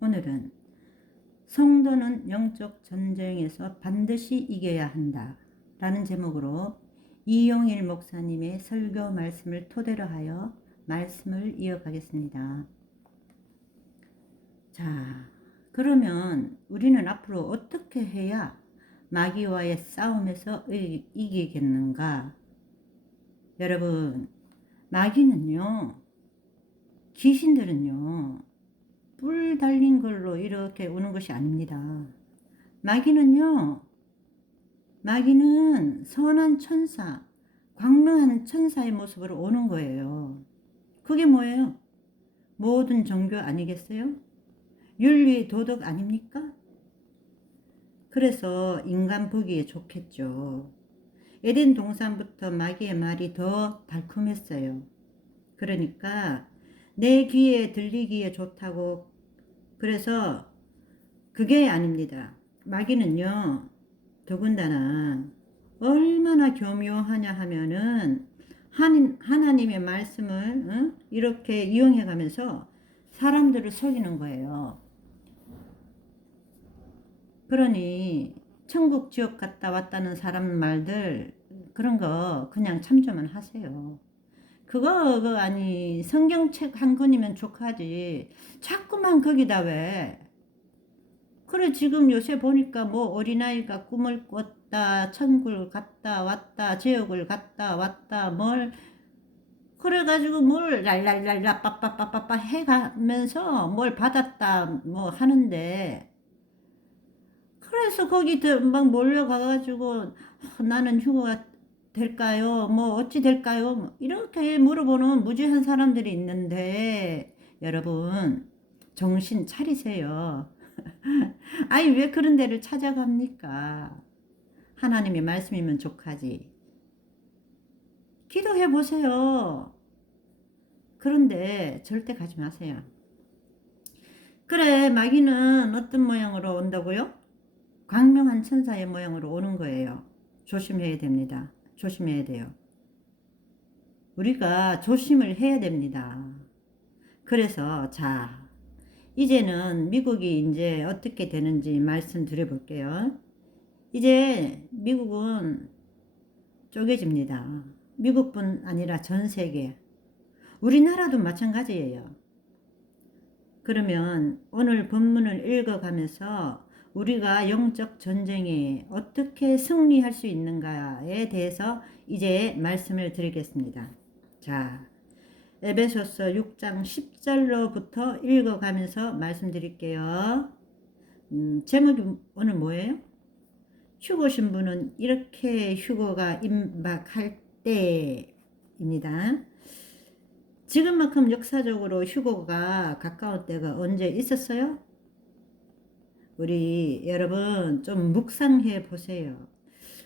오늘은 성도는 영적 전쟁에서 반드시 이겨야 한다 라는 제목으로 이용일 목사님의 설교 말씀을 토대로 하여 말씀을 이어가겠습니다. 자, 그러면 우리는 앞으로 어떻게 해야 마귀와의 싸움에서 이기겠는가? 여러분, 마귀는요, 귀신들은요, 뿔 달린 걸로 이렇게 오는 것이 아닙니다. 마귀는 선한 천사, 광명한 천사의 모습으로 오는 거예요. 그게 뭐예요? 모든 종교 아니겠어요? 윤리, 도덕 아닙니까? 그래서 인간 보기에 좋겠죠. 에덴 동산부터 마귀의 말이 더 달콤했어요. 그러니까 내 귀에 들리기에 좋다고, 그래서 그게 아닙니다. 마귀는요, 더군다나 얼마나 교묘하냐 하면은 하나님의 말씀을 이렇게 이용해 가면서 사람들을 속이는 거예요. 그러니 천국 지옥 갔다 왔다는 사람 말들 그런 거 그냥 참조만 하세요. 그거 아니 성경책 한 권이면 족하지 자꾸만 거기다 왜. 그래 지금 요새 보니까 뭐 어린아이가 꿈을 꿨다, 천국을 갔다 왔다, 지옥을 갔다 왔다, 뭘 그래가지고 뭘 랄랄랄라 빠빠빠빠빠 해가면서 뭘 받았다 뭐 하는데, 그래서 거기 막 몰려가가지고 나는 휴거가 될까요? 뭐 어찌 될까요? 뭐 이렇게 물어보는 무지한 사람들이 있는데 여러분 정신 차리세요. 아니 왜 그런 데를 찾아갑니까? 하나님의 말씀이면 족하지. 기도해 보세요. 그런데 절대 가지 마세요. 그래 마귀는 어떤 모양으로 온다고요? 광명한 천사의 모양으로 오는 거예요. 조심해야 됩니다. 조심해야 돼요. 우리가 조심을 해야 됩니다. 그래서 자 이제는 미국이 이제 어떻게 되는지 말씀드려 볼게요. 이제 미국은 쪼개집니다. 미국뿐 아니라 전 세계, 우리나라도 마찬가지예요. 그러면 오늘 본문을 읽어가면서 우리가 영적 전쟁에 어떻게 승리할 수 있는가에 대해서 이제 말씀을 드리겠습니다. 자, 에베소서 6장 10절로부터 읽어가면서 말씀드릴게요. 제목이 오늘 뭐예요? 휴고 신부는 이렇게 휴고가 임박할 때입니다. 지금만큼 역사적으로 휴고가 가까운 때가 언제 있었어요? 우리 여러분 좀 묵상해 보세요.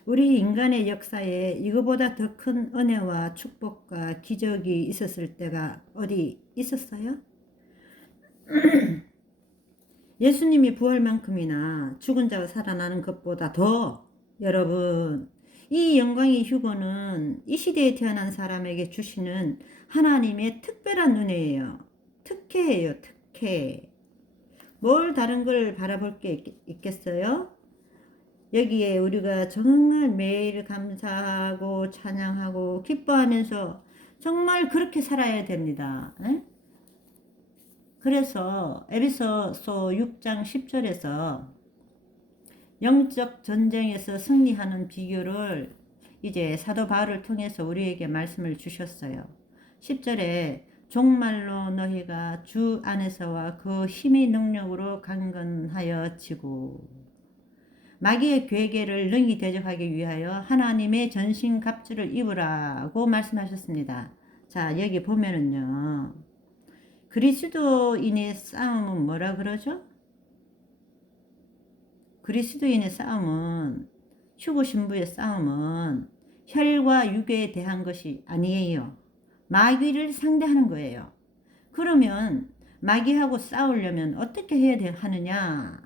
우리 인간의 역사에 이거보다 더 큰 은혜와 축복과 기적이 있었을 때가 어디 있었어요? 예수님이 부활만큼이나 죽은 자가 살아나는 것보다 더 여러분 이 영광의 휴거는 이 시대에 태어난 사람에게 주시는 하나님의 특별한 은혜예요. 특혜예요. 특혜. 뭘 다른 걸 바라볼 게 있겠어요? 여기에 우리가 정말 매일 감사하고 찬양하고 기뻐하면서 정말 그렇게 살아야 됩니다. 에? 그래서 에베소서 6장 10절에서 영적 전쟁에서 승리하는 비결을 이제 사도 바울을 통해서 우리에게 말씀을 주셨어요. 10절에 종말로 너희가 주 안에서와 그 힘의 능력으로 강건하여 지고 마귀의 괴계를 능히 대적하기 위하여 하나님의 전신갑주를 입으라고 말씀하셨습니다. 자 여기 보면은요. 그리스도인의 싸움은 뭐라 그러죠? 그리스도인의 싸움은 휴고 신부의 싸움은 혈과 육에 대한 것이 아니에요. 마귀를 상대하는 거예요. 그러면 마귀하고 싸우려면 어떻게 해야 하느냐?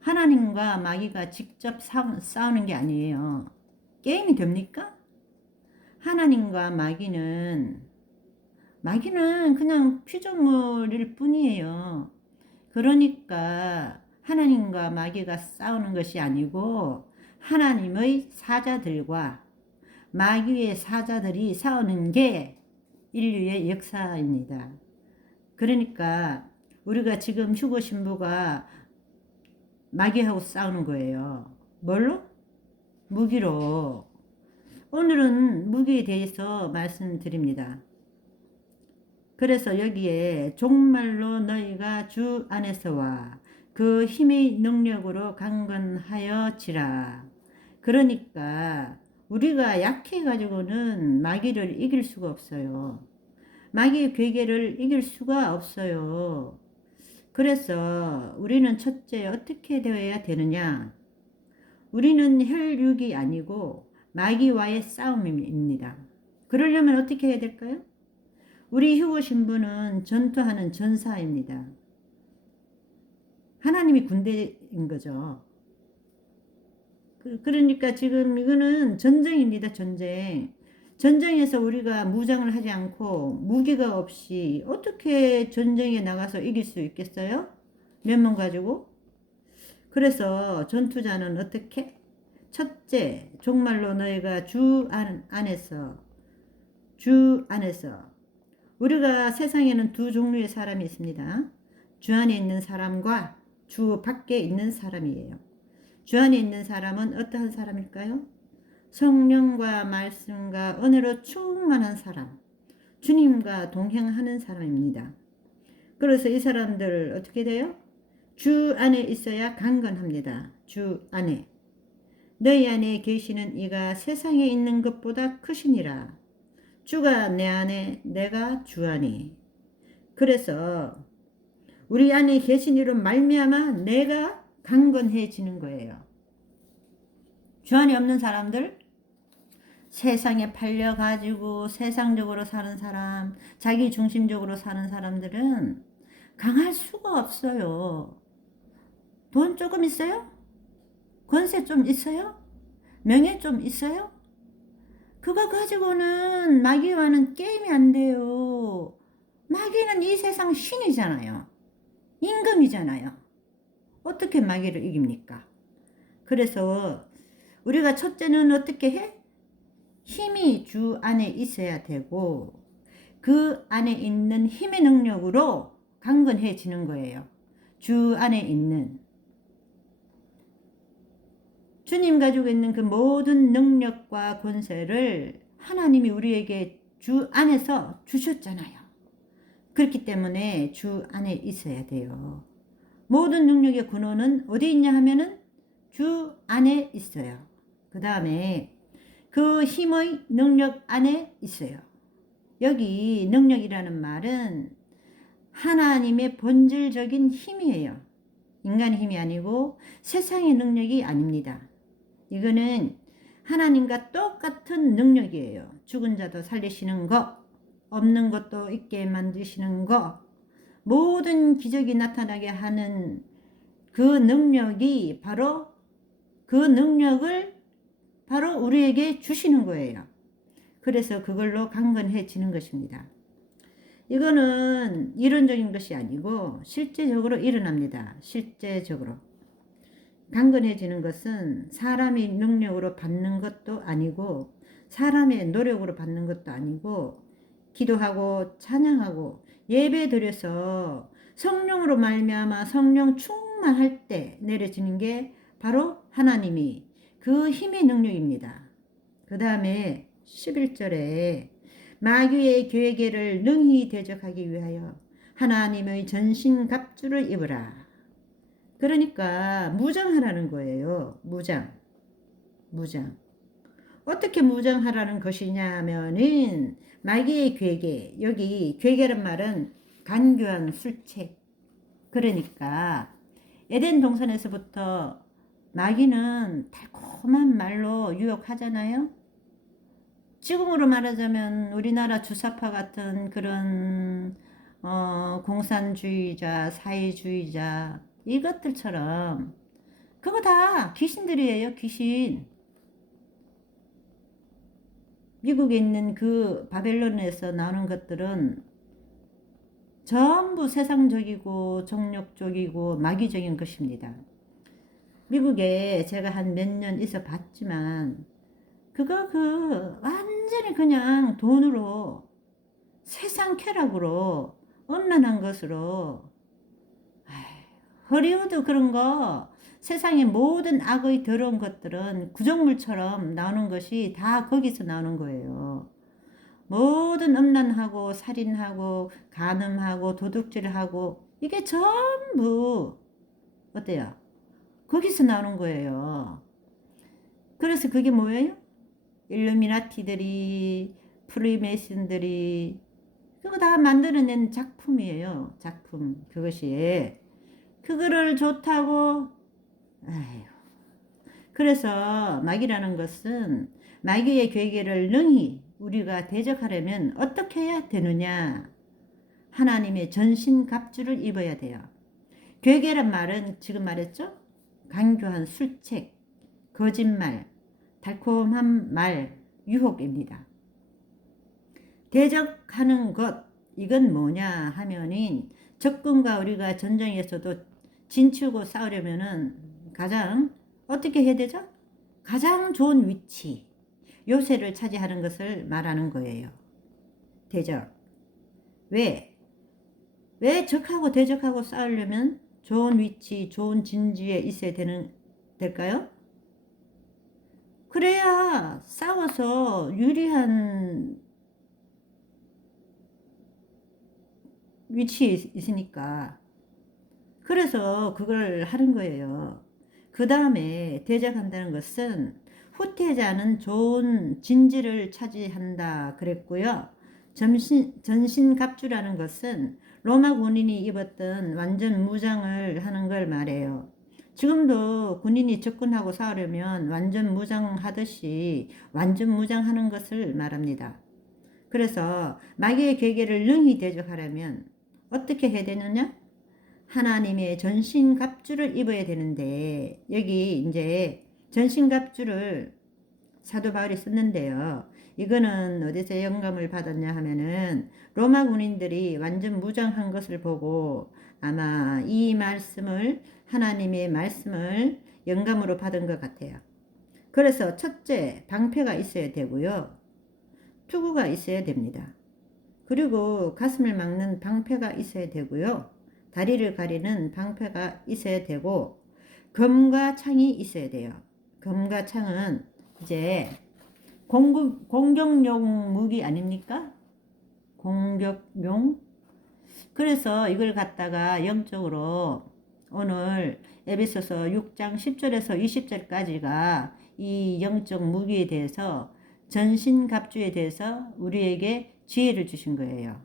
하나님과 마귀가 직접 싸우는 게 아니에요. 게임이 됩니까? 하나님과 마귀는 그냥 피조물일 뿐이에요. 그러니까 하나님과 마귀가 싸우는 것이 아니고 하나님의 사자들과 마귀의 사자들이 싸우는 게 인류의 역사입니다. 그러니까 우리가 지금 휴거 신부가 마귀하고 싸우는 거예요. 뭘로? 무기로. 오늘은 무기에 대해서 말씀드립니다. 그래서 여기에 정말로 너희가 주 안에서와 그 힘의 능력으로 강건하여지라. 그러니까 우리가 약해가지고는 마귀를 이길 수가 없어요. 마귀의 괴계를 이길 수가 없어요. 그래서 우리는 첫째 어떻게 되어야 되느냐? 우리는 혈육이 아니고 마귀와의 싸움입니다. 그러려면 어떻게 해야 될까요? 우리 휴거 신부는 전투하는 전사입니다. 하나님이 군대인 거죠. 그러니까 지금 이거는 전쟁입니다. 전쟁. 전쟁에서 우리가 무장을 하지 않고 무기가 없이 어떻게 전쟁에 나가서 이길 수 있겠어요? 몇 명 가지고? 그래서 전투자는 어떻게? 첫째, 정말로 너희가 주 안에서 우리가 세상에는 두 종류의 사람이 있습니다. 주 안에 있는 사람과 주 밖에 있는 사람이에요. 주 안에 있는 사람은 어떠한 사람일까요? 성령과 말씀과 은혜로 충만한 사람, 주님과 동행하는 사람입니다. 그래서 이 사람들 어떻게 돼요? 주 안에 있어야 강건합니다. 주 안에. 너희 안에 계시는 이가 세상에 있는 것보다 크시니라. 주가 내 안에, 내가 주 안에. 그래서 우리 안에 계신 이로 말미암아 내가 강건해지는 거예요. 주 안에 없는 사람들, 세상에 팔려가지고 세상적으로 사는 사람, 자기 중심적으로 사는 사람들은 강할 수가 없어요. 돈 조금 있어요? 권세 좀 있어요? 명예 좀 있어요? 그거 가지고는 마귀와는 게임이 안 돼요. 마귀는 이 세상 신이잖아요. 임금이잖아요. 어떻게 마귀를 이깁니까? 그래서 우리가 첫째는 어떻게 해? 힘이 주 안에 있어야 되고 그 안에 있는 힘의 능력으로 강건해지는 거예요. 주 안에 있는 주님 가지고 있는 그 모든 능력과 권세를 하나님이 우리에게 주 안에서 주셨잖아요. 그렇기 때문에 주 안에 있어야 돼요. 모든 능력의 근원은 어디 있냐 하면은 주 안에 있어요. 그 다음에 그 힘의 능력 안에 있어요. 여기 능력이라는 말은 하나님의 본질적인 힘이에요. 인간의 힘이 아니고 세상의 능력이 아닙니다. 이거는 하나님과 똑같은 능력이에요. 죽은 자도 살리시는 거, 없는 것도 있게 만드시는 거, 모든 기적이 나타나게 하는 그 능력이 바로 그 능력을 바로 우리에게 주시는 거예요. 그래서 그걸로 강건해지는 것입니다. 이거는 이론적인 것이 아니고 실제적으로 일어납니다. 실제적으로. 강건해지는 것은 사람이 능력으로 받는 것도 아니고 사람의 노력으로 받는 것도 아니고 기도하고 찬양하고 예배 드려서 성령으로 말미암아 성령 충만할 때 내려지는 게 바로 하나님이 그 힘의 능력입니다. 그 다음에 11절에 마귀의 괴계를 능히 대적하기 위하여 하나님의 전신갑주를 입으라. 그러니까 무장하라는 거예요. 무장. 어떻게 무장하라는 것이냐 하면은 마귀의 괴계, 여기 괴계란 말은 간교한 술책. 그러니까 에덴 동산에서부터 마귀는 달콤한 말로 유혹하잖아요. 지금으로 말하자면 우리나라 주사파 같은 그런 공산주의자, 사회주의자 이것들처럼 그거 다 귀신들이에요. 귀신. 미국에 있는 그 바벨론에서 나오는 것들은 전부 세상적이고 정욕적이고 마귀적인 것입니다. 미국에 제가 한 몇 년 있어 봤지만 완전히 그냥 돈으로 세상 쾌락으로 음란한 것으로 허리우드 그런 거 세상의 모든 악의 더러운 것들은 구정물처럼 나오는 것이 다 거기서 나오는 거예요. 모든 음란하고 살인하고 간음하고 도둑질하고 이게 전부 어때요? 거기서 나오는 거예요. 그래서 그게 뭐예요? 일루미나티들이 프리메이슨들이 그거 다 만들어낸 작품이에요. 작품. 그것이 그거를 좋다고 아휴. 그래서 마귀라는 것은 마귀의 괴계를 능히 우리가 대적하려면 어떻게 해야 되느냐? 하나님의 전신갑주를 입어야 돼요. 괴계란 말은 지금 말했죠? 간교한 술책, 거짓말, 달콤한 말, 유혹입니다. 대적하는 것, 이건 뭐냐 하면은 적군과 우리가 전쟁에서도 진치고 싸우려면은 가장 어떻게 해야 되죠? 가장 좋은 위치, 요새를 차지하는 것을 말하는 거예요. 대적. 왜 적하고 대적하고 싸우려면 좋은 위치, 좋은 진지에 있어야 될까요? 그래야 싸워서 유리한 위치에 있으니까. 그래서 그걸 하는 거예요. 그 다음에 대적한다는 것은 후퇴자는 좋은 진지를 차지한다 그랬고요. 전신갑주라는 것은 로마 군인이 입었던 완전 무장을 하는 걸 말해요. 지금도 군인이 접근하고 싸우려면 완전 무장하듯이 완전 무장하는 것을 말합니다. 그래서 마귀의 괴계를 능히 대적하려면 어떻게 해야 되느냐? 하나님의 전신갑주를 입어야 되는데 여기 이제 전신갑주를 사도 바울이 썼는데요. 이거는 어디서 영감을 받았냐 하면은 로마 군인들이 완전 무장한 것을 보고 아마 이 말씀을 하나님의 말씀을 영감으로 받은 것 같아요. 그래서 첫째 방패가 있어야 되고요. 투구가 있어야 됩니다. 그리고 가슴을 막는 방패가 있어야 되고요. 다리를 가리는 방패가 있어야 되고 검과 창이 있어야 돼요. 검과 창은 이제 공격용 무기 아닙니까? 공격용. 그래서 이걸 갖다가 영적으로 오늘 에베소서 6장 10절에서 20절까지가 이 영적 무기에 대해서 전신갑주에 대해서 우리에게 지혜를 주신 거예요.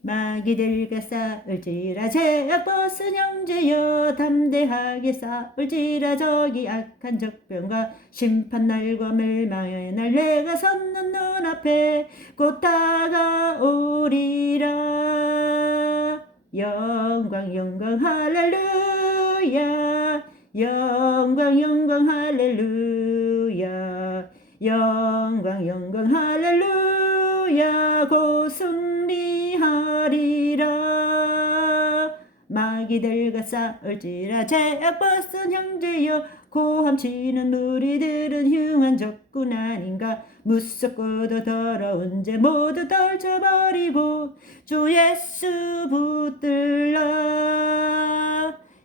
마귀들과 싸울지라 제약 벗은 형제여 담대하게 싸울지라 저기 악한 적병과 심판날과 멸망의 날 내가 섰는 눈앞에 곧 다가오리라. 영광 영광 할렐루야. 영광 영광 할렐루야. 영광 영광 할렐루야. 곧 승리하리라. 마귀들과 싸울지라 제약 벗은 형제여 고함치는 무리들은 흉한 적군 아닌가. 무섭고도 더러운 죄 모두 떨쳐버리고 주 예수 붙들라.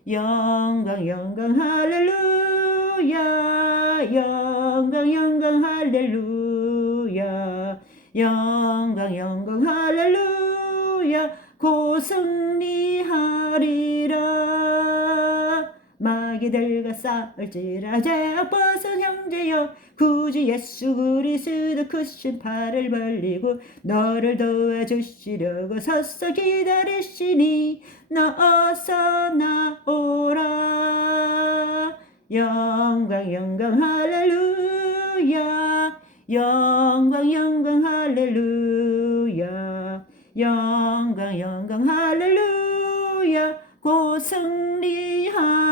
영광 영광 할렐루야. 영광 영광 할렐루야. 영광 영광 할렐루야. 곧 승리하리라. 마귀들과 싸울지라 제약 벗은 형제여 굳이 예수 그리스도 크신 팔을 벌리고 너를 도와주시려고 서서 기다리시니 너 어서 나오라. 영광 영광 할렐루야. 영광 영광 할렐루야. 영광 영광 할렐루야. 곧 승리하리라.